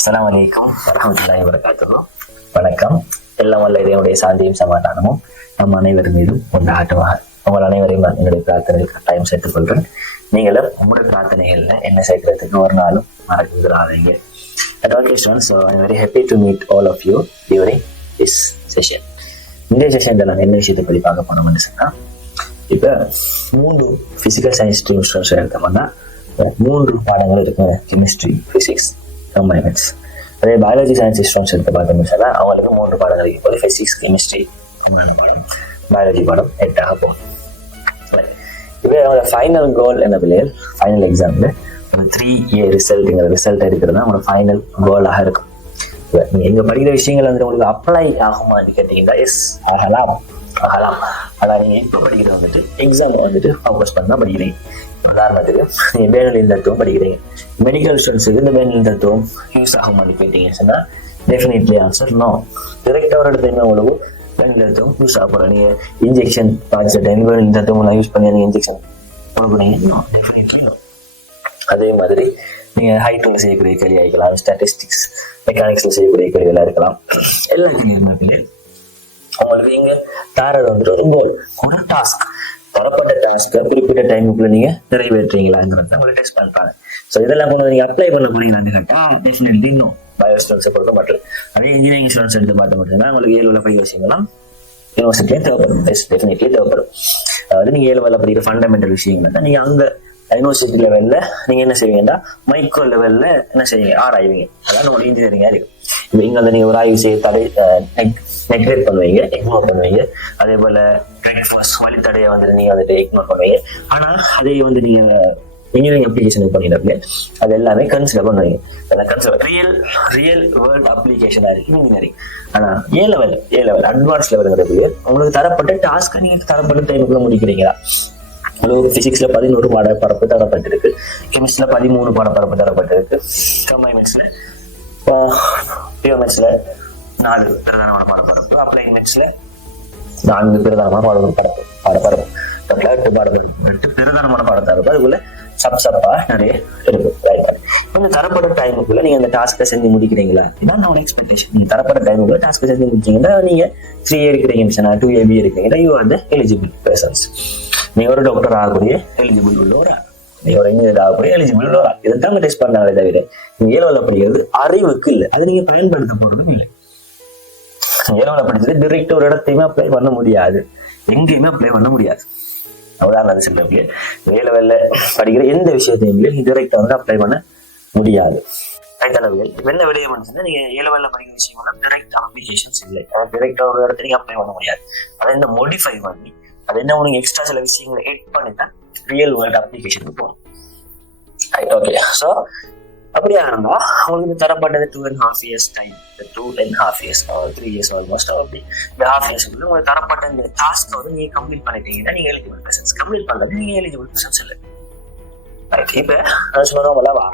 அஸ்லாம் வலைக்கம் வரஹ்மத்துல்லாஹி வரகாத்துஹு வணக்கம். எல்லாம் வல்ல இதனுடைய சாந்தியும் சமாதானமும் நம் அனைவர் மீதும் உண்டாகட்டுமாக. உங்கள் அனைவரையும் நான் என்னுடைய பிரார்த்தனையில் கட்டாயம் சேர்த்துக் கொள்கிறேன் நீங்களும் உங்களுடைய பிரார்த்தனைகள்ல என்ன சேர்க்கறதுக்கு ஒரு நாளும் மறந்துடாதீங்க. At all questions, so I'm to meet all of all of you during இந்த செஷன்ல நான் என்ன விஷயத்தை பற்றி பார்க்க போனோம்னு சொன்னால் இப்ப மூன்று பிசிக்கல் சயின்ஸ் ஸ்ட்ரீம் ஸ்டூடெண்ட்ஸ் எடுத்தோம்னா மூன்று பாடங்கள் இருக்கும் கெமிஸ்ட்ரி பிசிக்ஸ் கம்பைனன்ஸ் அதே பயாலஜி சயின்ஸ் ஸ்டூடெண்ட்ஸ் எடுத்து பார்த்தோம்னு சொன்னால் அவங்களுக்கு மூன்று பாடங்கள் இருக்கு. ஃபிசிக்ஸ் கெமிஸ்ட்ரி பாடம். பயாலஜி பாடம் எட்டாக போகும் இப்போ அவங்களோட ஃபைனல் கோல் என்ன பிள்ளைகள்? ஃபைனல் எக்ஸாமில் ஒரு த்ரீ இயர் ரிசல்ட்டுங்கிற ரிசல்ட் எடுக்கிறது தான் உங்களோட ஃபைனல் கோலாக இருக்கும். நீங்கள் நீங்க படிக்கிற விஷயங்கள் வந்து உங்களுக்கு அப்ளை ஆகுமான்னு கேட்டீங்கன்னா எஸ் ஆகலாம். ஆகலாம். ஆனால் நீங்கள் இப்போ படிக்கிறது வந்துட்டு எக்ஸாம் வந்துட்டு ஃபோக்கஸ் பண்ணால் படிக்கிறீங்க. உதாரணத்துக்கு நீங்க மேல்நிலை தத்துவம் படிக்கிறீங்க. மெடிக்கல் ஸ்டூடெண்ட்ஸுக்கு இந்த மேல்நிலை தத்துவம் யூஸ் ஆகுமான்னு கேட்டீங்கன்னு சொன்னா டெஃபினெட்லி ஆன்சர் நோ டிரெக்டாக ஒரு இடத்துல என்ன உங்களுக்கு மேல்நிலை தத்துவம் யூஸ் ஆக போறோம் நீங்க இன்ஜெக்ஷன் பாய்ச்சல் டைம் மேல்நிலை தத்துவம் யூஸ் பண்ணி நீங்க இன்ஜெக்ஷன் கொடுக்குறீங்க? டெஃபினெட்லி அதே மாதிரி நீங்க ஹைட்ல செய்யக்கூடிய கேள்வி ஆகிக்கலாம் ஸ்டாட்டிஸ்டிக்ஸ் மெக்கானிக்ஸ்ல செய்யக்கூடிய கேள்விகளாக இருக்கலாம். எல்லா கேள்வியுமே உங்களுக்கு இங்க தாரது வந்துட்டு ஒரு கோல் ஒரு டாஸ்க் தரப்பட்ட டாஸ்க்கை குறிப்பிட்ட டைமுக்குள்ள நீங்க நிறைவேற்றுறீங்களாங்கிறத உங்களை டெஸ்ட் பண்றாங்க ஸோ இதெல்லாம் கொண்டு நீங்க அப்ளை பண்ண போறீங்களான்னு கேட்டா? டெஃபினெட்லி இன்னும் பயோ ஸ்டூடெண்ட்ஸை பொறுத்த மட்டும் அதே இன்ஜினியரிங் ஸ்டூடெண்ட்ஸ் எடுத்து பார்த்த மட்டும்தான் உங்களுக்கு ஏழு உள்ள விஷயங்கள்லாம் யூனிவர்சிட்டியே தேவைப்படும். டெஃபினெட்லி தேவைப்படும். அதாவது நீங்க ஏழு வேலை படிக்கிற ஃபண்டமெண்டல் விஷயங்கள் தான் நீங்க அங்க யூனிவர்சிட்டி லெவல்ல நீங்க என்ன செய்வீங்கன்னா மைக்ரோ லெவல்ல என்ன செய்வீங்க? ஆராய்வீங்க. அதான் நம்மளோட இன்ஜினியரிங்கா இருக்கும் இங்க வந்து நீங்க ஒரு ஆய்வு செய்ய தடை நெக்லெக்ட் பண்ணுவீங்க இக்னோர் பண்ணுவீங்க. அதே போல பிரேக்ஃபாஸ்ட் வழித்தடையை வந்துட்டு நீங்க வந்துட்டு இக்னோர் பண்ணுவீங்க. ஆனா அதே வந்து நீங்க இன்ஜினியரிங் அப்ளிகேஷன் பண்ணிடுறீங்க. அது எல்லாமே கன்சிடர் பண்ணுவீங்க. கன்சிடர் ரியல் ரியல் வேர்ல்ட் அப்ளிகேஷனாக இருக்கு இன்ஜினியரிங் ஆனா A level A level advance லெவலுங்கிறது உங்களுக்கு தரப்பட்ட டாஸ்க்கை நீங்க தரப்பட்ட டைமுக்குள்ள முடிக்கிறீங்களா? அளவு பிசிக்ஸ்ல பதினோரு பாட பரப்பு தரப்பட்டிருக்கு. கெமிஸ்ட்ரியில் பதிமூணு பாட பரப்பு தரப்பட்டிருக்கு. கம்பைமெண்ட்ஸில் பியோமெட்ஸ்ல நாலு பிரதானமான பாடப்பரப்பு அப்ளைன் மெட்ஸ்ல நான்கு பிரதானமான பாட பரப்பு பாடப்பரப்பு டோட்டலா எட்டு பாடப்பரப்பு எட்டு பிரதானமான பாடப்பரப்பு அதுக்குள்ள சப் சப்பா நிறைய இருக்கு. இந்த டைமுக்குள்ள நீங்க அந்த டாஸ்க்கை செஞ்சு முடிக்கிறீங்களா? இதான் நான் எக்ஸ்பெக்டேஷன் நீங்க தரப்பட்ட டைமுக்குள்ள டாஸ்க்கை செஞ்சு முடிச்சீங்கன்னா நீங்க த்ரீ இயர் இருக்கிறீங்க டூ ஏபி இருக்கீங்கன்னா you are the eligible persons நீ ஒரு டாக்டர் ஆகக்கூடிய எலிஜிபிள் உள்ள ஒரு ஆள் நீங்க ஒரு இன்ஜினியர் ஆகக்கூடிய எலிஜிபிள் உள்ள ஒரு ஆள் டெஸ்ட் பண்ணாங்களே தவிர நீங்க ஏழவில் படிக்கிறது அறிவுக்கு இல்லை. அது நீங்க பயன்படுத்த போறதும் இல்லை. ஏழவில் படிச்சது டிரெக்ட் ஒரு இடத்தையுமே அப்ளை பண்ண முடியாது. எங்கேயுமே அப்ளை பண்ண முடியாது. உதாரணம் சொல்றப்பே ஏ லெவல்ல படிக்கிற எந்த விஷயத்தையுமே நீ டிரெக்டா வந்து அப்ளை பண்ண முடியாது. ரைட்டானவர்கள் இப்ப என்ன விடயம் முடிஞ்சதுன்னா நீங்க ஏ படிக்கிற விஷயம் டிரெக்ட் அப்ளிகேஷன்ஸ் இல்லை. அதாவது டிரெக்டா ஒரு இடத்துல நீங்க அப்ளை பண்ண முடியாது. அதை இந்த மோடிஃபை பண்ணி அது என்ன உனக்கு எக்ஸ்ட்ரா சில விஷயங்களை எட் பண்ணி தான் ரியல் வேர்ல்ட் அப்ளிகேஷனுக்கு போகும் ஓகே ஸோ அப்படியா இருந்தா உங்களுக்கு தரப்பட்டது two and half years time two and half years three years almost அப்படி. இந்த ஹாஃப் இயர்ஸ் வந்து உங்களுக்கு தரப்பட்ட இந்த டாஸ்க்கை வந்து நீங்க கம்ப்ளீட் பண்ணிட்டீங்கன்னா நீங்க எலிஜிபிள் பர்சன்ஸ் கம்ப்ளீட் பண்ணுறது நீங்க எலிஜிபிள் பர்சன்ஸ் இல்லை. ரைட் இப்போ நான் சொன்னவங்களா வா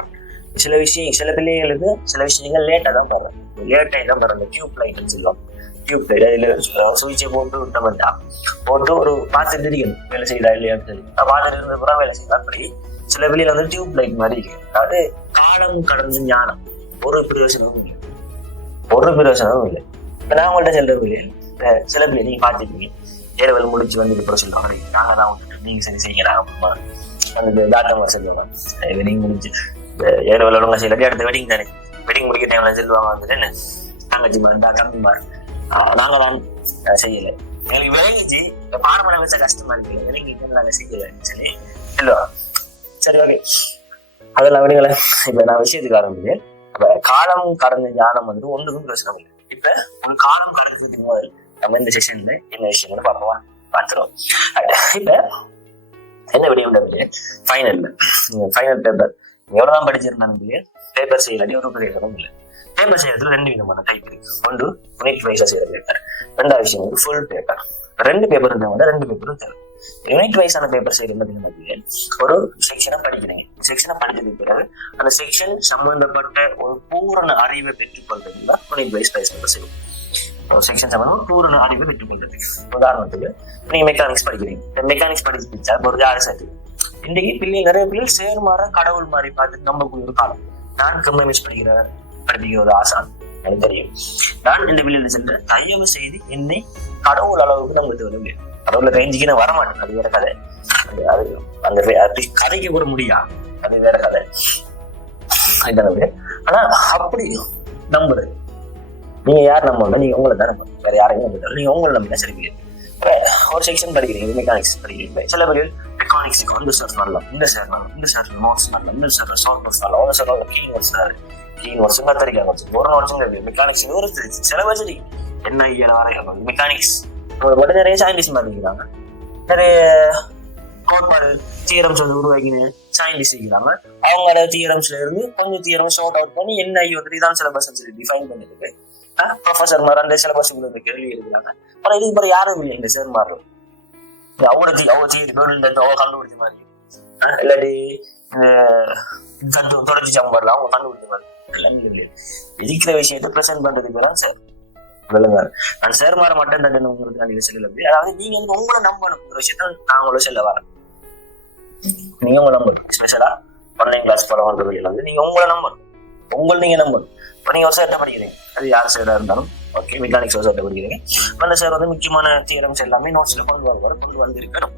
சில விஷயம் சில பிள்ளைங்களுக்கு சில விஷயங்கள் லேட்டாக தான் போகும் லேட்டாக தான் வரும். இந்த டியூப் லைட்னு சொல்லுவாங்க. டியூப் லைட் அதில் சுவிட்சை போட்டு விட்டோம்னா போட்டு ஒரு பார்த்துட்டு இருக்கணும் வேலை செய்யுதா இல்லையான்னு சொல்லி நான் பார்த்துட்டு இருந்த வேலை செய்யலாம் அப்படி சில வெளியில வந்து டியூப் லைட் மாதிரி இருக்கு அதாவது காலம் கடந்த ஞானம் ஒரு பிரயோசனமும் இல்லை ஒரு பிரயோசனமும் இல்லை இப்ப நான் உங்கள்ட்ட சொல்ற பிள்ளை சில பிள்ளை நீங்க பார்த்துருக்கீங்க ஏழவல் முடிச்சு வந்து இப்போ சொல்லுவாங்க நாங்க தான் வந்துட்டு நீங்க சரி செய்யறா அப்புறமா அந்த மாதிரி சொல்லுவாங்க வெட்டிங் முடிஞ்சு ஏழவல் ஒழுங்கா செய்யலாட்டி அடுத்த வெட்டிங் தானே வெட்டிங் முடிக்க டைம்ல சொல்லுவாங்க வந்துட்டு என்ன தங்கச்சி மாறு தம்பி நாங்க தான் செய்யல. எங்களுக்கு விளங்கிச்சு. பாரம்பரிய வச்ச கஷ்டமா இருக்கு. விளங்கிட்டு நாங்க செய்யல. சொல்லி சொல்லுவாங்க சரி ஓகே அதெல்லாம் விடுங்களேன். இப்ப நான் விஷயத்துக்கு ஆரம்பிக்கிறேன். அப்ப காலம் கடந்த ஞானம் வந்து ஒன்றுக்கும் பிரச்சனை இல்லை. இப்ப ஒரு காலம் கடந்ததுக்கு முதல் நம்ம இந்த செஷன்ல என்ன விஷயம் பார்ப்போம்? பார்த்துருவோம். இப்ப என்ன விடியம் ஃபைனல்ல ஃபைனல் பேப்பர் எவ்வளவுதான் படிச்சிருந்தாங்க பேப்பர் செய்யலாட்டி ஒரு பிரயோஜனம் இல்லை. பேப்பர் செய்யறதுல ரெண்டு விதமான டைப் ஒன்று யூனிட் வைஸா செய்யற பேப்பர் ரெண்டாவது விஷயம் வந்து ஃபுல் பேப்பர் ரெண்டு பேப்பர் இருந்தவங்க ரெண்டு பேப்பரும் தேவை யூனிட் வைஸான பேப்பர் செய்யறது பார்த்தீங்கன்னா ஒரு செக்ஷனை படிக்கிறீங்க. செக்ஷனை படிச்சதுக்கு பிறகு அந்த செக்ஷன் சம்பந்தப்பட்ட ஒரு பூரண அறிவை பெற்றுக்கொள்றதுக்கு தான் யூனிட் வைஸ் பேப்பர் செய்யும் ஒரு செக்ஷன் சம்பந்தமா பூரண அறிவை பெற்றுக்கொள்றது. உதாரணத்துக்கு நீங்க மெக்கானிக்ஸ் படிக்கிறீங்க. மெக்கானிக்ஸ் படிச்சு ஒரு யாரை சேர்த்து? இன்றைக்கு பிள்ளை நிறைய பிள்ளைகள் சேர்மாற கடவுள் மாதிரி பார்த்துட்டு நம்பக்கூடிய ஒரு காலம். நான் கம்யூனிஸ்ட் படிக்கிறேன். படிக்கிற ஆசான் எனக்கு தெரியும். நான் இந்த வெளியில சென்று தயவு செய்து என்னை கடவுள் அளவுக்கு நான் நமக்கு தேவை கடவுள் ரேஞ்சுக்கு நான் வரமாட்டேன். அது வேற கதை. அது அந்த வே- கதைக்கு கூட முடியா? அது வேற கதை. இதனால ஆனா அப்படி நம்புறது நீங்க யார் நம்பணும் நீங்க உங்களை தான் நம்பணும் வேற யாரையும் நம்பணும் நீங்க உங்களை நம்பினா சரிங்க ஒரு செக்ஷன் படிக்கிறீங்க. மெக்கானிக்ஸ் படிக்கிறீங்க. சில பேர் மெக்கானிக்ஸுக்கு வந்து சார் நல்லா இந்த சார் நல்லா இந்த சார் நோட்ஸ் நல்லா இந்த சார் ஷார்ட் நோட்ஸ் வரலாம் அவங்க sir key notes sir key notes கத்தரிக்காய் போறோம் வருஷம் நோட்ஸ் மெக்கானிக்ஸ் ஒரு சில பேர் என்ன ஐயா வரையும் மெக்கானிக்ஸ் மட்டும் நிறைய சயின்டிஸ்ட் பண்ணிக்கிறாங்க நிறைய கோட்பாடு தியரம்ஸ் வந்து உருவாக்கின்னு சயின்டிஸ்ட் இருக்கிறாங்க அவங்களோட தியரம்ஸ்ல இருந்து கொஞ்சம் தியரம் ஷார்ட் அவுட் பண்ணி என்ன ஐயோ இதான் சிலபஸ் சொல்லி டிஃபைன் பண்ணிருக்கு ப்ரொஃபசர் மாதிரி அந்த சிலபஸ் உள்ள கேள்வி இருக்கிறாங்க ஆனால் இதுக்கு பிறகு யாரும் இல்லை இந்த சேர் மாறும் அவட தி அவ தியரி பேர்டு அவ கண்டுபிடிச்ச மாதிரி இல்லாட்டி தொடர்ச்சி சம்பரில் அவங்க கண்டுபிடிச்ச மாதிரி விதிக்கிற இருக்கிற விஷயத்தை பிரசன்ட் பண்றதுக்கு தான் சார் விளங்க நான் சார் மாற மட்டும் தட்டு உங்களுக்கு சொல்லல அதாவது நீங்க வந்து உங்களை நம்பணும். ஒரு விஷயத்த நான் உங்களை சொல்ல வரேன். நீங்க உங்களை நம்பணும். ஸ்பெஷலா ஆன்லைன் கிளாஸ் போற வழியில வந்து நீங்க உங்களை நம்பணும். உங்களை நீங்க நம்பணும். இப்போ நீங்க ஒரு சார்ட்ட படிக்கிறீங்க. அது யார் சாரா இருந்தாலும் ஓகே மெக்கானிக்ஸ் ஒரு சார்ட்ட படிக்கிறீங்க. அந்த சார் வந்து முக்கியமான தியரம்ஸ் எல்லாமே நோட்ஸ்ல கொண்டு வருவார். கொண்டு வந்து இருக்கணும்.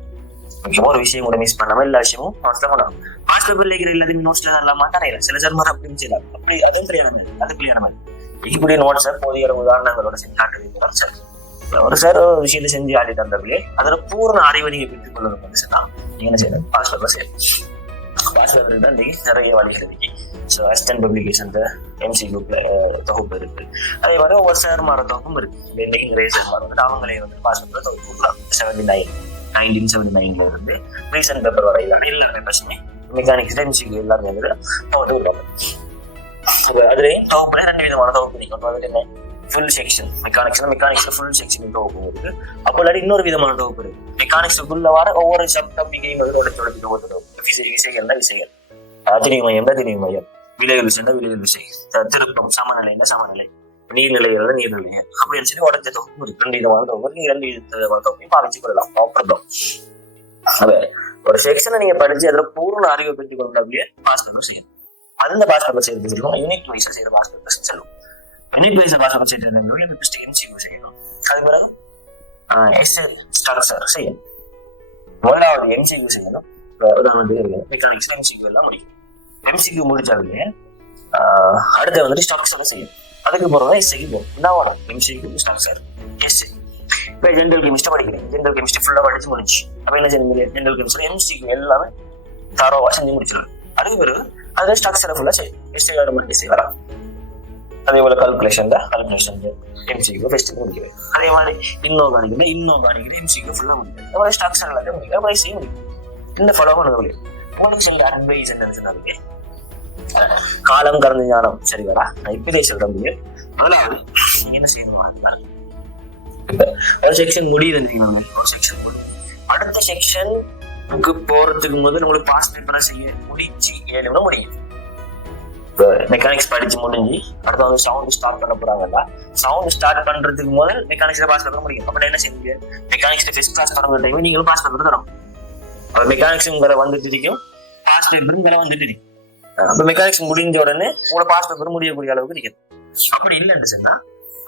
முக்கியமா ஒரு விஷயம் கூட மிஸ் பண்ணாம எல்லா விஷயமும் நோட்ஸ்ல கொண்டு பாஸ்ட் பேப்பர்ல இருக்கிற எல்லாத்தையும் நோட்ஸ்ல தான் தரலாமா தரையில. சில சர்மர் அப்படின்னு செய்யலாம் அப்படி அதுவும் தெரியாத மாதிரி அது கிளியான மாதிரி. இப்படி நோட்ஸை போதிய உதாரணங்களோட செஞ்சு காட்டுறீங்க சார் ஒரு சார் ஒரு விஷயத்தை செஞ்சு ஆடிட்டு வந்தவர்களே அதுல பூர்ண அறிவை நீங்க பெற்றுக் கொள்ளணும் வந்து சொன்னா நீங்க என்ன செய்யணும்? பாஸ் பேப்பர் செய்யணும். பாஸ் பேப்பர் தான் இன்னைக்கு நிறைய வழிகள் இருக்கு. ஸோ அசிஸ்டன்ட் பப்ளிகேஷன் எம்சி குரூப்ல தொகுப்பு இருக்கு. அதே மாதிரி ஒவ்வொரு சார் மாற தொகுப்பும் இருக்கு. இன்னைக்கு நிறைய சார் மாற வந்து அவங்களே வந்து பாஸ் பேப்பர் தொகுப்பு செவன்டி நைன் நைன்டீன் செவன்டி நைன்ல இருந்து ரீசன்ட் பேப்பர் வரையிலான எல்லா பேப்பர்ஸுமே மெக்கானிக்ஸ் எம்சிக்கு எல்லாருமே வந்து வந்து விடுறாங்க அதுலேயும் அதுலயும் தொகுப்புல ரெண்டு விதமான தொகுப்பு நீங்கள் அதில் என்ன? ஃபுல் செக்ஷன் மெக்கானிக்ஸ் மெக்கானிக்ஸ்ல ஃபுல் செக்ஷன் தொகுப்பு இருக்கு. அப்போ இல்லாட்டி இன்னொரு விதமான தொகுப்பு இருக்கு. மெக்கானிக்ஸுக்குள்ள வர ஒவ்வொரு சப் டாபிக்கையும் வந்து உடச்சு உடச்சு தொகுப்பு தொகுப்பு விசை விசைகள் தான் விசைகள். திணிவு மையம் தான் திணிவு மையம். விலைகள் விஷயம் விலைகள் விசை. திருப்பம் சமநிலைன்னா சமநிலை. நீர்நிலைகள் நீர்நிலை. அப்படின்னு சொல்லி உடஞ்ச தொகுப்பு இருக்கு. ரெண்டு வளர்ந்த ஒவ்வொரு நீங்க ரெண்டு வளர்ந்த தொகுப்பையும் பாவிச்சு கொள்ளலாம். ப்ராப்பர் அது ஒரு செக்ஷனை நீங்க படிச்சு அதுல பூர்ண அறிவை பெற்றுக் கொள்ள அப்படியே பாஸ் பண்ண செய்யணும். அந்த பாஸ் பண்ண செய்யறது சொல்லுவோம். யூனிட் வைஸ் செய்யற பாஸ் பண்ண செல்லும் யூனிட் வைஸ் பாஸ் பண்ண செய்யறது ஃபர்ஸ்ட் எம்சிக்யூ செய்யணும். அது பிறகு எஸ் ஸ்ட்ரக்சர் செய்யணும். முதலாவது எம்சியூ செய்யணும். உதாரணத்துக்கு மெக்கானிக்ஸ் எம்சிக்யூ எல்லாம் முடிக்கும் எம்சியூ முடிச்சாலே ஆஹ், அடுத்து வந்துட்டு ஸ்ட்ரக்சர் செய்யணும். அதுக்கு போறதே செய்யும். என்ன என்ன எம்சிக்யூ சார் எஸ் இப்போ ஜென்ரல் கெமிஸ்ட்ரி படிக்கிறேன். ஜென்ரல் கெமிஸ்ட்ரி ஃபுல்லாக படிச்சு முடிச்சு. அப்போ என்ன செய்ய ஜென்ரல் கெமிஸ்ட்ரி எம்சிக்கு எல்லாமே தரோவாக செஞ்சு முடிச்சிடும் அதுக்கு பிறகு அதுல ஸ்ட்ரக்சரை ஃபுல்லாக செய்யும் எஸ்டி மட்டும் எஸ்டி வரா அதே போல கால்குலேஷன் தான் கால்குலேஷன் எம்சிக்கு ஃபர்ஸ்ட் முடிக்கிறேன். அதே மாதிரி இன்னோகானிக்ல இன்னோகானிக்ல எம்சிக்கு ஃபுல்லாக முடிக்கிறேன். அப்புறம் ஸ்ட்ரக்சர் எல்லாத்தையும் முடிக்கிறேன். அப்புறம் செய்ய முடியும் இந்த ஃபாலோவாக நடக்க முடியும் உங்களுக்கு செய்ய அட்வைஸ் என்னன்னு சொன்னாலுமே காலம் கடந்த ஞானம். சரி வரா நான் இப்பதே சொல்ற முடியும் முதலாவது நீங்க என்ன செய்யணும் அந்த ஒரு செக்ஷன் முடியுதுன்னு ஒரு செக்ஷன் முடியும் அடுத்த செக்ஷனுக்கு போறதுக்கு முதல் உங்களுக்கு பாஸ் பேப்பரா செய்ய முடிச்சு ஏழுனா முடியும் மெக்கானிக்ஸ் படிச்சு முடிஞ்சு அடுத்து வந்து சவுண்ட் ஸ்டார்ட் பண்ண போறாங்கல்ல சவுண்ட் ஸ்டார்ட் பண்றதுக்கு முதல் மெக்கானிக்ஸ்ல பாஸ் பண்ண முடியும். அப்ப என்ன செய்யுங்க மெக்கானிக்ஸ்ல பெஸ்ட் கிளாஸ் தொடங்குற டைம் நீங்களும் பாஸ் பேப்பர் தரும் மெக்கானிக்ஸ் உங்களை வந்துட்டு இருக்கும் பாஸ் பேப்பர் வந்துட்டு இருக்கும் அப்ப மெக்கானிக்ஸ் முடிஞ்ச உடனே உங்களோட பாஸ் பேப்பர் முடியக்கூடிய அளவுக்கு இருக்குது அப்படி இல்லைன்னு சொன்னா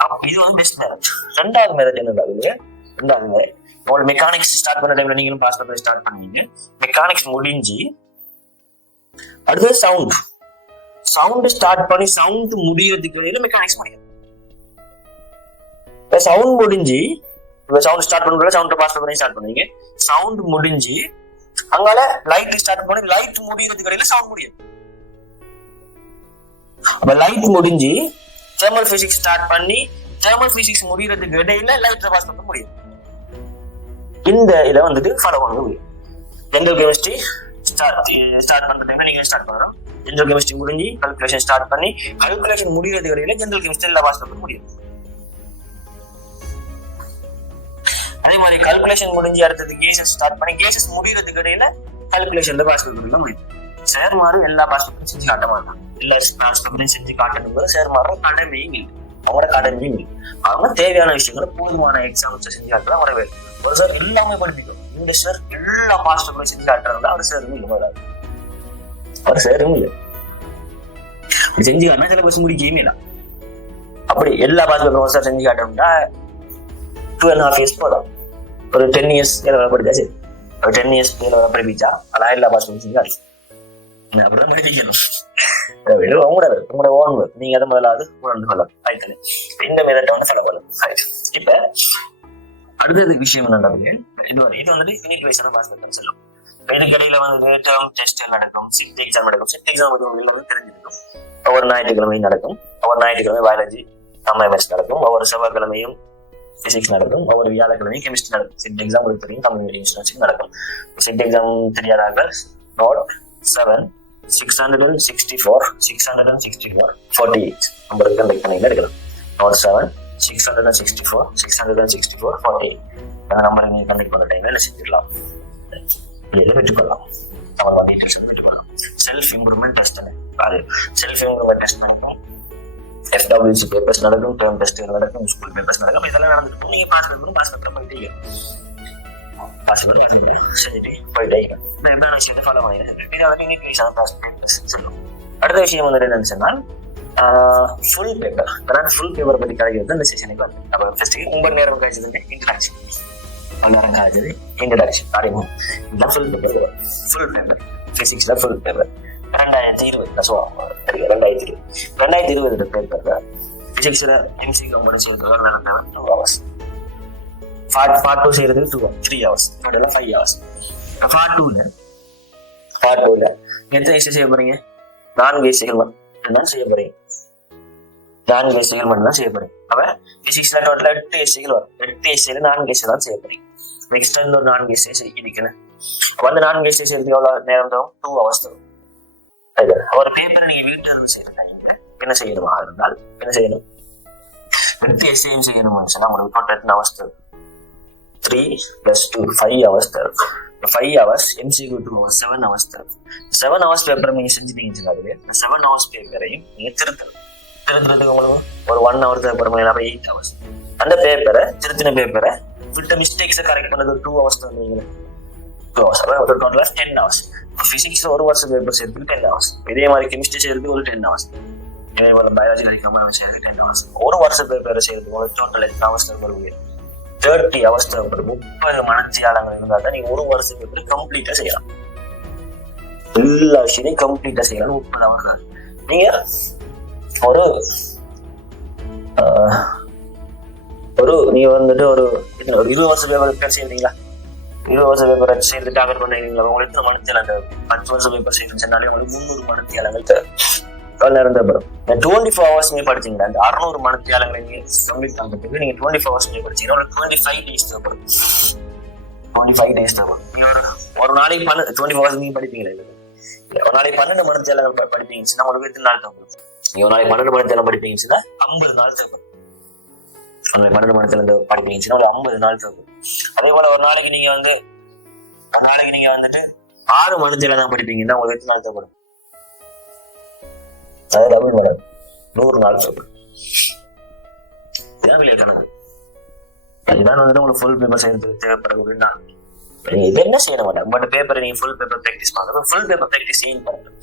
அப்ப இது வந்து பெஸ்ட் மேரேஜ் ரெண்டாவது மேரேஜ் என்ன அதுல? ரெண்டாவது மேரேஜ் உங்களுக்கு மெக்கானிக்ஸ் ஸ்டார்ட் பண்ண டைம்ல நீங்களும் பாஸ் பேப்பர் ஸ்டார்ட் பண்ணுவீங்க மெக்கானிக்ஸ் முடிஞ்சு அடுத்தது சவுண்ட் சவுண்ட் ஸ்டார்ட் பண்ணி சவுண்ட் முடியறதுக்கு வரையில மெக்கானிக்ஸ் முடியும் சவுண்ட் முடிஞ்சு இப்போ சவுண்ட் ஸ்டார்ட் பண்ணுறதுல சவுண்ட் பாஸ் பண்ணி ஸ்டார்ட் பண்ணுவீங்க சவுண்ட் முடிஞ்சு அங்கால லைட் ஸ்டார்ட் பண்ணி லைட் முடியறதுக்கு இடையில சவுண்ட் முடியும் அப்ப லைட் முடிஞ்சு தெர்மல் பிசிக்ஸ் ஸ்டார்ட் பண்ணி தெர்மல் பிசிக்ஸ் முடிகிறதுக்கு இடையில லைட் பாஸ் பண்ண முடியும். இந்த இதை வந்துட்டு ஃபாலோ பண்ண முடியும். ஜென்ரல் கெமிஸ்ட்ரி ஸ்டார்ட் ஸ்டார்ட் பண்ற டைம்ல நீங்க ஸ்டார்ட் பண்ணுறோம் ஜென்ரல் கெமிஸ்ட்ரி முடிஞ்சு கல்குலேஷன் ஸ்டார்ட் பண்ணி கல்குலேஷன் முடிகிறது வரையில ஜென்ரல் கெமிஸ்ட்ரி பாஸ் பண்ண முடியும். அதே மாதிரி கல்குலேஷன் முடிஞ்சு அடுத்தது கேசஸ் ஸ்டார்ட் பண்ணி கேசஸ் முடியறதுக்கு இடையில கல்குலேஷன்ல பாஸ் பண்ண முடியும். சேர்மாரும் எல்லா பாஸ் செஞ்சு காட்ட மாட்டாங்க. எல்லா பாஸ் செஞ்சு காட்டணும் சேர்மாரும் கடமையும் இல்லை. அவரோட கடமையும் இல்லை. அவங்க தேவையான விஷயங்களை போதுமான எக்ஸாம்ஸ் செஞ்சு காட்டுறது அவங்களோட வேலை. ஒரு சார் எல்லாமே படிப்பிக்கும் இந்த சார் எல்லா பாஸ் செஞ்சு காட்டுறாங்க அவர் சேரும் இல்லை. வராது அவர் சேரும் இல்லை. இது செஞ்சு காட்டினா சிலபஸ் முடிக்கவே இல்லை. அப்படி எல்லா பாஸ் ஒரு சார் செஞ்சு காட்டணும்னா டூ அண்ட் ஹாஃப் இயர்ஸ் போதும். ஒரு டென் இயர்ஸ் படிச்சா சரி ஒரு டென் இயர்ஸ் படிப்பிச்சா அதான் எல்லா பாஸ் செஞ்சு காட்டு அப்படிதான் படிக்கணும் உங்களோட உங்களோட ஓன் ஒர்க் நீங்க அதை முதலாவது உணர்ந்து கொள்ளலாம் ஆயிட்டு இந்த மெதட்டை வந்து செலவு ஆயிட்டு இப்ப அடுத்தது விஷயம் என்னன்னா இது வந்து இது வந்து யூனிட் வைஸான பாஸ் பண்ண சொல்லும் இதுக்கு இடையில வந்து டேர்ம் டெஸ்ட் நடக்கும் சிட் எக்ஸாம் நடக்கும். சிட் எக்ஸாம் வந்து தெரிஞ்சிருக்கும். ஒவ்வொரு ஞாயிற்றுக்கிழமையும் நடக்கும். ஒவ்வொரு ஞாயிற்றுக்கிழமை பயாலஜி எம்எம்எஸ் நடக்கும். ஒவ்வொரு செவ்வாய்க்கிழமையும் பிசிக்ஸ் நடக்கும். ஒவ்வொரு வியாழக்கிழமையும் கெமிஸ்ட்ரி நடக்கும். சிட் எக்ஸாம் உங்களுக்கு தெரியும். தமிழ் நடக்கும். Sit exam தெரியாதாக note seven six hundred and sixty four six hundred and sixty four forty eight நம்பருக்கு கண்டக்ட் பண்ணி எடுக்கலாம். Note seven six hundred and sixty four six hundred and sixty four forty eight அந்த நம்பரை நீங்கள் conduct பண்ணுற டைமில் செஞ்சிடலாம்? இதில் பெற்றுக்கொள்ளலாம் நம்ம டீட்டெயில்ஸ் வந்து பெற்றுக்கொள்ளலாம் செல்ஃப் இம்ப்ரூவ்மெண்ட் டெஸ்ட் அது செல்ஃப் இம்ப்ரூவ்மெண்ட் டெஸ்ட் நடக்கும் எஃப்டபிள்யூசி பேப்பர்ஸ் நடக்கும் டேர்ம் டெஸ்ட் நடக்கும் ஸ்கூல் பேப்பர்ஸ் நடக்கும் இதெல்லாம் நடந்துட்டு நீங்கள் பாஸ் பேப்பர் பாஸ் பேப்பர் போயிட்டே பாஸ் செஞ்சுட்டு போயிட்டே நான் என்ன விஷயத்தை ஃபாலோ பண்ணிடுறேன் இது வந்து யூனிட் வைஸான பாஸ் அடுத்த விஷயம் வந்துட்டு என்னன்னு சொன்னால் ஃபுல் பேப்பர் அதாவது ஃபுல் பேப்பர் பற்றி கிடைக்கிறது இந்த செஷனுக்கு வந்து அப்போ ஃபர்ஸ்ட்டு ஒன்பது நேரம் கிடைச்சதுங்க இன்ட்ராக்ஷன் நேரம் கிடைச்சது இன்ட்ரடக்ஷன் அறிமுகம் இதுதான் ஃபுல் பேப்பர் ஃபுல் பேப்பர் ஃபிசிக்ஸில் ஃபுல் பேப்பர் ரெண்டாயிரத்தி இருபது ஸோ தெரியும் ரெண்டாயிரத்தி இருபது ரெண்டாயிரத்தி இருபது பேப்பர் ஃபிசிக்ஸில் எம்சிக்கு கம்பெனி சேர்ந்து நடந்தவன் two hours part part two செய்யறதுக்கு டூ த்ரீ ஹவர்ஸ் டோட்டலாக ஃபைவ் ஹவர்ஸ் பார்ட் டூல பார்ட் டூல எத்தனை எஸ்ஏ செய்ய போறீங்க? நான்கு மட்டும் தான் செய்ய போறீங்க. நான்கு எஸ்ஏகள் மட்டும் தான் செய்ய போறீங்க. அப்ப பிசிக்ஸ்ல டோட்டலா எட்டு எஸ்ஏகள் வரும். எட்டு எஸ்ஏல நான்கு எஸ்ஏ தான் செய்ய போறீங்க. நெக்ஸ்ட் வந்து ஒரு நான்கு எஸ்ஏ இருக்கணும் அப்ப அந்த நான்கு எஸ்ஏ செய்யறதுக்கு எவ்வளவு நேரம் தரும்? டூ ஹவர்ஸ் தரும். ஒரு பேப்பரை நீங்க வீட்டுல இருந்து செய்யறீங்க என்ன செய்யணுமா? இருந்தால் என்ன செய்யணும்? எட்டு எஸ்ஏயும் செய்யணும்னு சொன்னா உங்களுக்கு டோட்டல் எத்தனை ஹவர்ஸ் தரும்? Three plus two five hours தரும் five hours MCQ two hours seven hours தரும் செவன் ஹவர்ஸ் பேப்பரை நீங்கள் செஞ்சுட்டீங்கன்னாலே இந்த செவன் ஹவர்ஸ் பேப்பரையும் நீங்கள் திருத்தணும். திருத்துறதுக்கு உங்களுக்கு ஒரு ஒன் ஹவர் தேவைப்படும் அப்போ எயிட் ஹவர்ஸ் அந்த பேப்பரை திருத்தின பேப்பரை விட்ட மிஸ்டேக்ஸை கரெக்ட் பண்ணது டூ ஹவர்ஸ் தான் நீங்கள் டூ ஹவர்ஸ் அதாவது டோட்டலாக டென் ஹவர்ஸ் ஃபிசிக்ஸ் ஒரு வருஷம் பேப்பர் சேர்த்துக்கு டென் ஹவர்ஸ் இதே மாதிரி கெமிஸ்ட்ரி சேர்த்து ஒரு டென் ஹவர்ஸ் இதே மாதிரி பயாலஜி கழிக்காம செய்யறதுக்கு டென் ஹவர்ஸ் ஒரு வருஷம் பேப்பர் சேர்த்து ஒரு டோட்டல் எத்தனை ஹவர்ஸ் தேவைப்படுவீங்க தேர்ட்டி ஹவர்ஸ் தேவைப்படும் முப்பது மனத்தியாளங்கள் இருந்தால் தான் நீ ஒரு வருஷத்துக்கு எப்படி கம்ப்ளீட்டா செய்யலாம்? எல்லா விஷயத்தையும் கம்ப்ளீட்டா செய்யலாம் முப்பது அவர்கள் நீங்க ஒரு ஒரு நீ வந்துட்டு ஒரு ஒரு இருபது வருஷம் பேப்பர் செய்யறீங்களா இருபது வருஷம் பேப்பர் செய்து டார்கெட் பண்ணீங்களா உங்களுக்கு மனத்தியாலங்கள் பத்து வருஷம் பேப்பர் செய்யணும்னாலே உங்களுக்கு முந்நூறு மனத்தியாளங்கள் தேவை. நேரம் படம் டுவெண்ட்டி ஃபோர் ஹவர்ஸ் நீ படிச்சீங்களா? அந்த அறுநூறு மணித்தியாலங்களை நீங்க கம்ப்ளீட் பண்ணுறதுக்கு நீங்க டுவெண்ட்டி ஃபோர் ஹவர்ஸ் நீ படிச்சீங்கன்னா ஒரு டுவெண்ட்டி ஃபைவ் டேஸ் தேவைப்படும் டுவெண்ட்டி ஃபைவ் டேஸ் தேவைப்படும் ஒரு நாளைக்கு பண்ணு டுவெண்ட்டி ஃபோர் ஹவர்ஸ் நீங்க படிப்பீங்களா இல்லை ஒரு நாளைக்கு பன்னெண்டு மணித்தியாலங்கள் படிப்பீங்கன்னா உங்களுக்கு எத்தனை நாள் தேவைப்படும் நீங்க ஒரு நாளைக்கு பன்னெண்டு மணித்தியாலம் படிப்பீங்கன்னா ஐம்பது நாள் தேவைப்படும் பன்னெண்டு பன்னெண்டு மணித்தியாலம் படிப்பீங்கன்னா ஒரு ஐம்பது நாள் தேவைப்படும் அதே போல ஒரு நாளைக்கு நீங்க வந்து ஒரு நாளைக்கு நீங்க வந்துட்டு ஆறு மணித்தியாலம் தான் படிப்பீங்கன்னா உங்களுக்கு எத்தனை நாள் தேவைப்படும் அது டபுள் மேடம் நூறு நாள் சொல்றேன். இதான் கணக்கு வந்துட்டு உங்களுக்கு ஃபுல் பேப்பர் செய்யறது தேவைப்படக்கூடிய நான் இது என்ன செய்ய மாட்டேன் பட் பேப்பர் நீங்க ஃபுல் பேப்பர் ப்ராக்டிஸ் பண்ணுறது ஃபுல் பேப்பர் ப்ராக்டிஸ் செய்யும் பண்ணுறது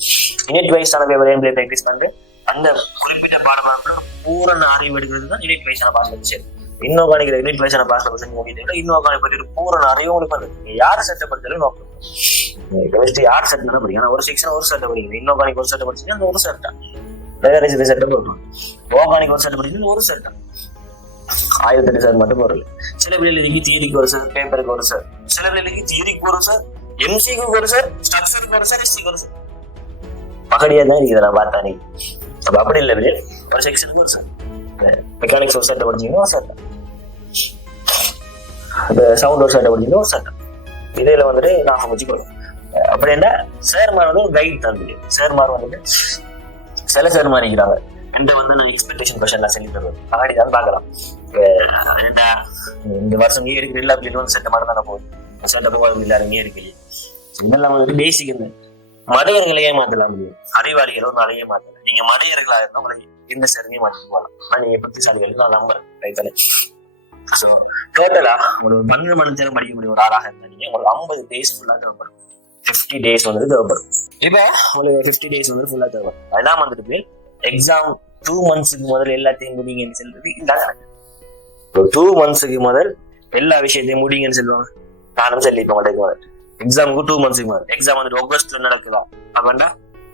யூனிட் வைஸான பேப்பர் ஏன் ப்ராக்டிஸ் பண்ணிட்டு அந்த குறிப்பிட்ட பாடமாக பூரண அறிவு எடுக்கிறது தான் யூனிட் வைஸான பாடம் சரி இன்னும் காணிக்கிற யூனிட் வைஸான பாடம் செஞ்சு முடியுது காணி பற்றி ஒரு நிறைய அறிவு உங்களுக்கு வந்து நீங்க யாரை சட்டப்படுத்தாலும் நோக்கம் கெமிஸ்ட்ரி யார் செட் தான் படிக்கணும் ஒரு செக்ஷன் ஒரு செட்டை படிக்கணும் இன்னும் காணிக்கு ஒரு செட்டை படிச்சீங்கன்னா அந்த ஒரு செட்டா வேகரேஜ் செட்டை போட்டுருவோம் ஓகானிக் ஒரு செட்டை படிக்கணும் ஒரு செட்டா ஆயிரத்தி சார் மட்டும் போடல சில பிள்ளைகளுக்கு தியரிக்கு ஒரு சார் பேப்பருக்கு ஒரு சார் சில பிள்ளைகளுக்கு தியரிக்கு ஒரு சார் எம்சிக்கு ஒரு சார் ஸ்ட்ரக்சருக்கு ஒரு சார் எஸ்சிக்கு ஒரு சார் பகடியா தான் இருக்குது. நான் பார்த்தா நீ அப்ப அப்படி இல்லை ஒரு செக்ஷனுக்கு ஒரு சார் மெக்கானிக்ஸ் ஒரு சட்டை படிச்சீங்கன்னா ஒரு சட்டை இந்த சவுண்ட் ஒரு சட்டை படிச்சீங்கன்னா ஒரு சட்டை இதில் வந்துட்டு நான் வச்சுக்கணும். அப்படின்னா சேர்மார் வந்து ஒரு கைட் தான் சேர்மார் வந்துட்டு சில சேர்மார் இருக்கிறாங்க எந்த வந்து நான் எக்ஸ்பெக்டேஷன் கொஸ்டின் சொல்லி தருவேன். பகடி தான் பார்க்கலாம். ஏண்டா இந்த வருஷம் நீ இருக்கிற இல்லை அப்படின்னு வந்து சட்டை மட்டும் தானே போகுது. சட்டை போகாது எல்லாரும் நீ இருக்கு இதெல்லாம் வந்துட்டு பேசிக் இந்த மடையர்களையே மாத்தலாம் முடியும் அறிவாளிகளும் வந்து அதையே மாத்தலாம். நீங்க மடையர்களா இருந்தா உங்களை எந்த சரணையும் மாத்திட்டு போகலாம். ஆனா நீங்க புத்திசாலிகள் நான் நம்புறேன் ரைத்தானே ஸோ டோட்டலா ஒரு பன்னெண்டு மணி நேரம் படிக்கக்கூடிய ஒரு ஆளாக இருந்தா நீங்க உங்களுக்கு ஐம்பது டேஸ் ஃபுல்லா தேவைப்படும். ஃபிஃப்டி டேஸ் வந்து தேவைப்படும். இப்போ உங்களுக்கு ஃபிஃப்டி டேஸ் வந்து ஃபுல்லா தேவைப்படும். அதான் வந்துட்டு எக்ஸாம் டூ மந்த்ஸுக்கு முதல் எல்லாத்தையும் முடிங்கன்னு சொல்றது இல்லாத ஒரு டூ மந்த்ஸுக்கு முதல் எல்லா விஷயத்தையும் முடிங்கன்னு சொல்லுவாங்க. நானும் சொல்லிப்பேன் உங்களுக்கு முதல். எக்ஸாமுக்கு டூ மந்த்ஸுக்கு முதல். எக்ஸாம் வந்துட்டு ஆகஸ்ட்ல நடக்குதா? அப்படின்னா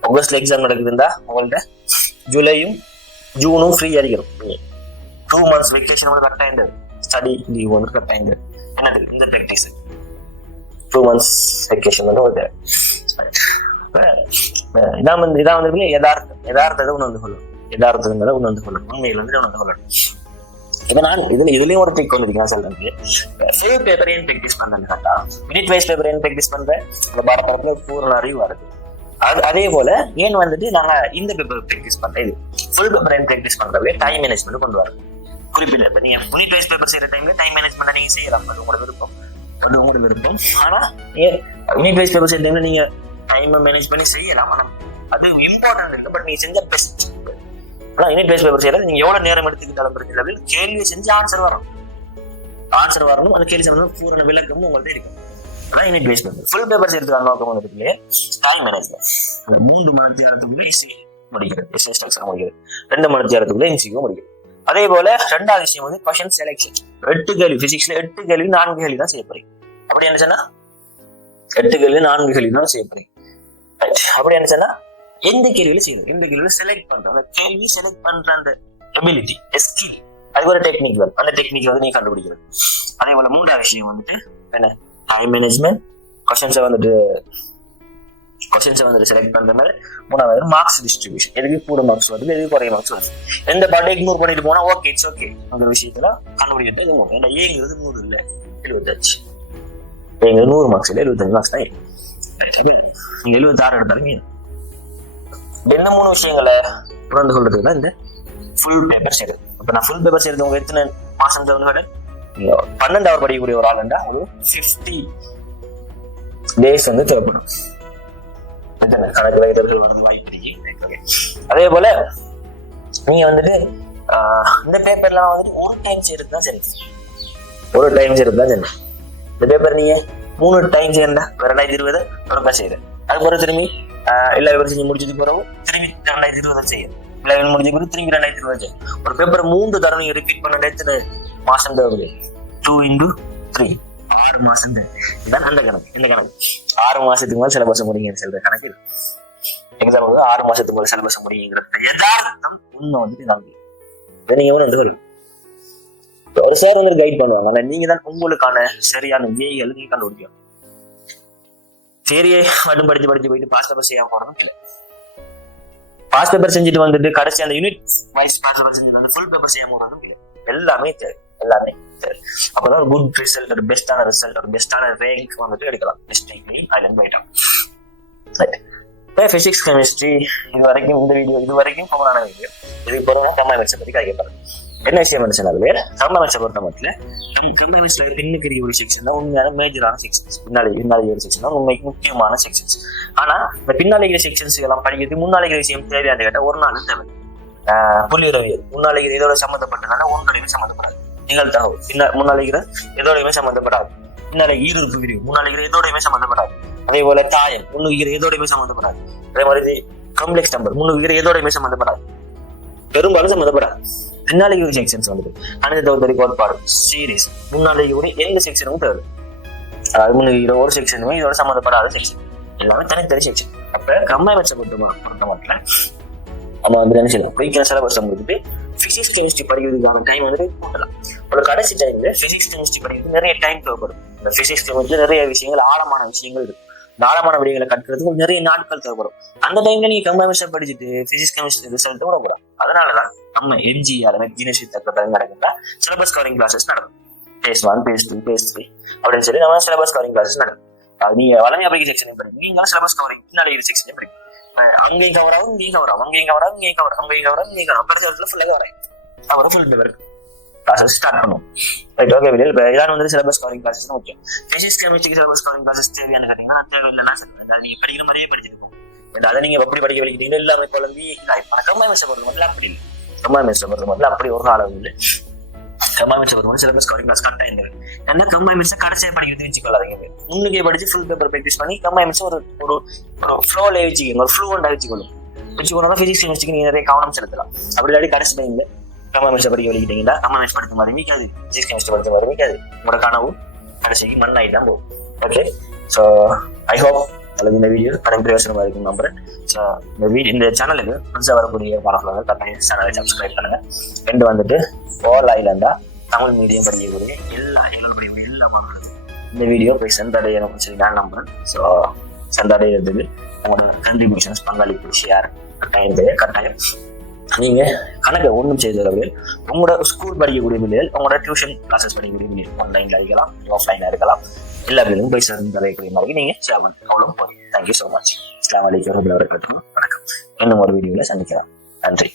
ஆகஸ்ட்ல எக்ஸாம் நடக்குதுண்டா உங்கள்ட்ட ஜூலையும் ஜூனும் ஃப்ரீ அடிக்கணும் டூ மந்த்ஸ் வெக்கேஷன் வந்து இருந்தது ஸ்டடி லீவ் வந்து கட்டாயம் என்னது இந்த ப்ராக்டிஸ் டூ மந்த்ஸ் வெக்கேஷன் வந்து ஒரு இதான் வந்து இதான் வந்து யதார்த்தம் யதார்த்தத்தை உணர்ந்து கொள்ளணும் யதார்த்தங்களை உணர்ந்து கொள்ளணும் உண்மையில் வந்து உணர்ந்து கொள்ளணும் இதை நான் இதுல இதுலயும் ஒரு ட்ரிக் வந்து சொல்றது சேவ் பேப்பர் ஏன் ப்ராக்டிஸ் பண்றேன்னு கேட்டா மினிட் வைஸ் பேப்பர் ஏன் ப்ராக்டிஸ் பண்றேன் இந்த பாரதத்துல பூர்ண அறிவு வருது அது அதே போல ஏன் வந்துட்டு நாங்க இந்த பேப்பர் ப்ராக்டிஸ் பண்றேன் இது ஃபுல் பேப்பர் ப்ராக்டிஸ் பண்றவே டைம் மேனேஜ்மெண்ட் கொண்டு வரோம் குறிப்பிட்ட இப்ப நீங்க யூனிட் வைஸ் பேப்பர் செய்யற டைம்ல டைம் மேனேஜ்மெண்ட் நீங்க செய்யலாம் அது உங்களோட விருப்பம். அது உங்களோட விருப்பம். ஆனா யூனிட் வைஸ் பேப்பர் செய்யற டைம்ல நீங்க டைம் மேனேஜ் பண்ணி செய்யலாம். ஆனா அது இம்பார்ட்டன்ட் இருக்கு. பட் நீங்க செஞ்ச பெஸ்ட் ஆனா யூனிட் வைஸ் பேப்பர் செய்யறது நீங்க எவ்வளவு நேரம் எடுத்துக்கிட்டாலும் பிரச்சனை கேள்வி செஞ்சு ஆன்சர் வரும் ஆன்சர் வரணும். அந்த கேள்வி சம்பந்தம் பூரண விளக்கமும் உங்கள்ட்ட இருக்கும். ஆனால் unit base paper full papers செய்யறதுக்கான நோக்கம் வந்துட்டு டைம் மேனேஜ்மெண்ட் மூன்று மணி நேரத்துக்குள்ள இசி முடிக்கிறது இசை ஸ்ட்ரக்சர் முடிக்கிறது. ரெண்டு மணி நேரத்துக்குள்ள இன்சிக்கும் முடிக்கிறது. அதே போல ரெண்டாவது விஷயம் வந்து கொஷன் செலெக்ஷன் எட்டு கேள்வி. பிசிக்ஸ்ல எட்டு கேள்வி நான்கு கேள்வி தான் செய்ய போறீங்க. அப்படி என்ன சொன்னா? எட்டு கேள்வி நான்கு கேள்வி தான் செய்ய போறீங்க. அப்படி என்ன சொன்னா? எந்த கேள்வியில செய்யணும்? எந்த கேள்வியில செலக்ட் பண்ற? அந்த கேள்வி செலக்ட் பண்ற அந்த எபிலிட்டி ஸ்கில் அது ஒரு டெக்னிக் வரும். அந்த டெக்னிக் வந்து நீ கண்டுபிடிக்கிறது. அதே போல மூன்றாவது விஷயம் வந்துட்டு என்ன? டைம் மேனேஜ்மெண்ட் கொஷின்ஸை வந்துட்டு கொஸ்டின்ஸை வந்துட்டு செலக்ட் பண்ற மாதிரி மூணாவது மார்க்ஸ் டிஸ்ட்ரிபியூஷன் எதுக்கு கூட மார்க்ஸ் வருது எதுக்கு குறைய மார்க்ஸ் வருது? எந்த பாட்டை இக்னோர் பண்ணிட்டு போனா ஓகே இட்ஸ் ஓகே அந்த விஷயத்துல கண்டுபிடிக்கிறது இது மூணு. ஏன்னா ஏங்கிறது நூறு இல்லை. எழுபத்தஞ்சு ஏங்கிறது நூறு மார்க்ஸ் இல்லை எழுபத்தஞ்சு மார்க்ஸ் தான் Right. அப்ப நீங்க எழுபத்தாறு எடுத்தாலுங்க என்ன மூணு விஷயங்களை உணர்ந்து கொள்றதுக்கு தான் இந்த ஃபுல் பேப்பர் செய்யுது இப்ப நான் ஃபுல் பேப்பர் செய்யறது உங்க எத்தனை மாசம் தேவை பன்னெண்டு அவர் படிக்கக்கூடிய ஒரு ஆளுண்டா அது ஃபிஃப்டி டேஸ் வந்து தேவைப்படும். கணக்கு வைத்தவர்கள் வருது வாய்ப்பு அதே போல நீங்க வந்துட்டு இந்த பேப்பர்லாம் வந்துட்டு ஒரு டைம் செய்யறது தான் சரி. ஒரு டைம் செய்யறது தான் சரி. இந்த பேப்பர் நீங்க மூணு டைம் சேர்ந்தா ரெண்டாயிரத்தி இருபது ஒருக்கா செய்யுது. அதுக்கப்புறம் திரும்பி எல்லா பேப்பர் செஞ்சு முடிச்சது பிறகு திரும்பி ரெண்டாயிரத்தி இருபது செய்யுது. எல்லா பேப்பர் முடிஞ்ச பிறகு திரும்பி ரெண்டாயிரத்தி இருபது ஒரு பேப்பர் மூன்று தடவை நீங்க ரிப்பீட் பண்ண எத்தனை மாசம் தேவை டூ இன்டூ த்ரீ ஆறு மாசம் தான் இதுதான் அந்த கணக்கு. இந்த கணக்கு. ஆறு மாசத்துக்கு மேல சிலபஸ் முடியுங்க சொல்ற கணக்கு. எக்ஸாம் எக்ஸாம்பிள் ஆறு மாசத்துக்கு மேல சிலபஸ் முடியுங்கிறது. யதார்த்தம் உண்மை வந்து நம்பி. இதை நீங்க வந்து வரும். ஒரு சார் வந்து கைட் பண்ணுவாங்க. ஆனா நீங்க தான் உங்களுக்கான சரியான வேய்கள் நீங்க கண்டுபிடிக்கணும். தேரியை மட்டும் படிச்சு படிச்சு போயிட்டு பாஸ் பேப்பர் செய்யாம போறதும் இல்லை. பாஸ் பேப்பர் செஞ்சுட்டு வந்துட்டு கடைசி அந்த யூனிட் வைஸ் பாஸ் பேப்பர் செஞ்சுட்டு வந்து ஃபுல் பேப்பர் செய்ய போறதும் இல்லை. எல்லாமே தேவை. எல்லாமே. அப்பதான் ஒரு குட் ரிசல்ட் ஒரு பெஸ்டான ரிசல்ட் ஒரு பெஸ்டான ரேங்க் வந்துட்டு எடுக்கலாம். டிஸ்ட்ரிக்ட்லி ஐலண்ட் போயிட்டோம். இப்போ பிசிக்ஸ் கெமிஸ்ட்ரி இது வரைக்கும் இந்த வீடியோ இது வரைக்கும் காமனான வீடியோ இதுக்கு பிறகு கம்பாமிக்ஸை பற்றி கழிக்கப்படுது என்ன விஷயம் என்ன சொன்னாலே கம்பாமிக்ஸை பொறுத்த மட்டும் கம்பாமிக்ஸ்ல பின்னுக்கு ஒரு செக்ஷன் தான் உண்மையான மேஜரான செக்ஷன்ஸ் பின்னாடி பின்னாடி ஒரு செக்ஷன் தான் உண்மைக்கு முக்கியமான செக்ஷன்ஸ் ஆனா இந்த பின்னாளிக்கிற செக்ஷன்ஸ் எல்லாம் படிக்கிறது முன்னாளிக்கிற விஷயம் தேவையான கேட்டால் ஒரு நாள் தேவை. ஆஹ் புள்ளியுறவியல் முன்னாளிக்கிற இதோட சம்மந்தப்பட்டனால ஒன்றோடையுமே சம்மந்தப்படாது. நிகழ்தகவு பின்னா முன்னாளிக்கிற எதோடையுமே சம்மந்தப்படாது பின்னாடி ஈருறுப்பு விரிவு முன்னாளிக்கிற எதோடையுமே சம்மந்தப்படாது அதே போல தாயம். முன்னுகிற எதோடையுமே சம்மந்தப்படாது அதே மாதிரி காம்ப்ளெக்ஸ் நம்பர் முன்னுகிற எதோடையுமே சம்மந்தப்படாது பெரும்பாலும் சம்மந்தப்படாது பின்னாளிக்கு செக்ஷன்ஸ் வந்துட்டு. அனைத்து தகுதி கோட்பாடு. சீரீஸ் முன்னாளிக்கு கூட எந்த செக்ஷனும் தேவை அதாவது முன்னுகிற ஒரு செக்ஷனுமே இதோட சம்மந்தப்படாத செக்ஷன் எல்லாமே தனித்தனி செக்ஷன் அப்ப கம்மை பொறுத்த பொறுத்த மட்டும்? நம்ம வந்து என்ன செய்யலாம்? சிலபஸ் முடிச்சுட்டு பிசிக்ஸ் கெமிஸ்ட்ரி படிக்கிறதுக்கான டைம் வந்து கூட்டலாம். ஒரு கடைசி டைம்ல பிசிக்ஸ் கெமிஸ்ட்ரி படிக்கிறது நிறைய டைம் தேவைப்படும் இந்த பிசிக்ஸ் கெமிஸ்ட்ரி நிறைய விஷயங்கள் ஆழமான விஷயங்கள் இருக்கு. இந்த ஆழமான விடயங்களை கட்டுறதுக்கு நிறைய நாட்கள் தேவைப்படும். அந்த டைம்ல நீங்க கம்பைமிஷன் படிச்சுட்டு பிசிக்ஸ் கெமிஸ்ட்ரி ரிசல்ட் விடக்கூடாது அதனாலதான் நம்ம எம்ஜிஆர் யூனிவர்சிட்டி தக்க நடக்கிற சிலபஸ் கவரிங் கிளாஸஸ் நடக்கும். Phase one phase two phase three அப்படின்னு சொல்லி நம்ம சிலபஸ் கவரிங் கிளாஸஸ் நடக்கும். நீங்க வளமையா படிக்கிற செக்ஷன் படிக்கும் நீங்க சிலபஸ் கவரிங் பின்னாடி செக்ஷன் படிக்கும் அங்கேயும் கவர் ஆகும் இங்கேயும் கவர் ஆகும் அங்கேயும் கவர் ஆகும் இங்கேயும் கவர் அங்கேயும் கவர் ஆகும் இங்கேயும் கவர் அப்படி சொல்லிட்டு ஃபுல்லாக கவர் ஆகும் அவர் ஃபுல் பேப்பர் கிளாஸஸ் ஸ்டார்ட் பண்ணுவோம் ரைட் ஓகே வெளியில் இப்போ இதான் வந்து சிலபஸ் கவரிங் கிளாஸஸ் முக்கியம் ஃபிசிக்ஸ் கெமிஸ்ட்ரிக்கு சிலபஸ் கவரிங் கிளாஸஸ் தேவையானு கேட்டீங்கன்னா தேவையில்லைன்னா சொல்லுவேன் அதை நீங்க படிக்கிற மாதிரியே படிச்சிருக்கோம் பட் அதை நீங்கள் எப்படி படிக்க வைக்கிறீங்களோ எல்லாமே குழம்பி ரொம்ப மிஸ் பண்ணுறது மட்டும் அப்படி இல்லை. ரொம்ப மிஸ் பண்ணுறது மட்டும் அப்படி ஒரு அளவு இல்லை. கம்பாய்மெண்ட்ஸ் மிஸ்டர் பொறுத்த மட்டும் சிலபஸ் கவரிங் கிளாஸ் கரெக்டாக இருந்தது. ஏன்னா கம்பாய்மெண்ட்ஸை மிஸ்டர் கடைசியாக படிக்கிறது வச்சுக்கொள்ளாதீங்க முன்னுக்கே படிச்சு ஃபுல் பேப்பர் ப்ராக்டிஸ் பண்ணி கம்பாய்மெண்ட்ஸ் மிஸ்டர் ஒரு ஒரு ஃப்ளோவில் வச்சுக்கோங்க. ஒரு ஃப்ளூவண்டாக வச்சுக்கணும் வச்சுக்கணும் ஃபிசிக்ஸ் கெமிஸ்ட்ரிக்கு நீங்கள் நிறைய கவனம் செலுத்தலாம். அப்படி இல்லாட்டி கடைசி டைமில் கம்பாய்மெண்ட்ஸை படிக்க வலிக்கிட்டீங்கன்னா கம்பாய்மெண்ட்ஸ் மிஷ் படித்த மாதிரி மிக்காது ஃபிசிக்ஸ் கெமிஸ்ட்ரி படித்த மாதிரி மிக்காது உங்களோட கனவு கடைசிக்கு மண்ணாகி தான் போகும். ஓகே ஸோ ஐ ஹோப் அல்லது இந்த வீடியோ கடன் பிரயோசனமாக இருக்கும் நம்புறேன். ஸோ இந்த வீடியோ இந்த சேனலுக்கு புதுசாக வரக்கூடிய மாணவர்கள் கட்டாயம் சேனலை சப்ஸ்கிரைப் பண்ணுங்க. ரெண்டு வந்துட்டு ஆல் ஐலண்டா தமிழ் மீடியம் படிக்கக்கூடிய எல்லா எங்களுடைய எல்லா மாணவர்களுக்கும் இந்த வீடியோ போய் சென்றடையணும் சொல்லி நான் நம்புறேன். ஸோ சென்றடைகிறதுக்கு உங்களோட கண்ட்ரிபியூஷன்ஸ் பங்களிப்பு ஷேர் கட்டாயம் தேவை கட்டாயம். நீங்க கணக்கை ஒன்றும் செய்தளவு உங்களோட ஸ்கூல் படிக்கக்கூடிய பிள்ளைகள் உங்களோட டியூஷன் கிளாஸஸ் படிக்கக்கூடிய பிள்ளைகள் ஆன்லைன்ல இருக்கலாம் ஆஃப்லைன்ல இருக்கலாம். எல்லா பிள்ளைகளும் போய் சேர்ந்து தரக்கூடிய மாதிரி. நீங்க ஷேர் பண்ணி அவ்வளோ போதும். தேங்க்யூ ஸோ மச் அஸ்லாம் வலைக்கம் வரமத்துல்லாஹி வணக்கம். இன்னும் ஒரு வீடியோவில் சந்திக்கலாம். நன்றி.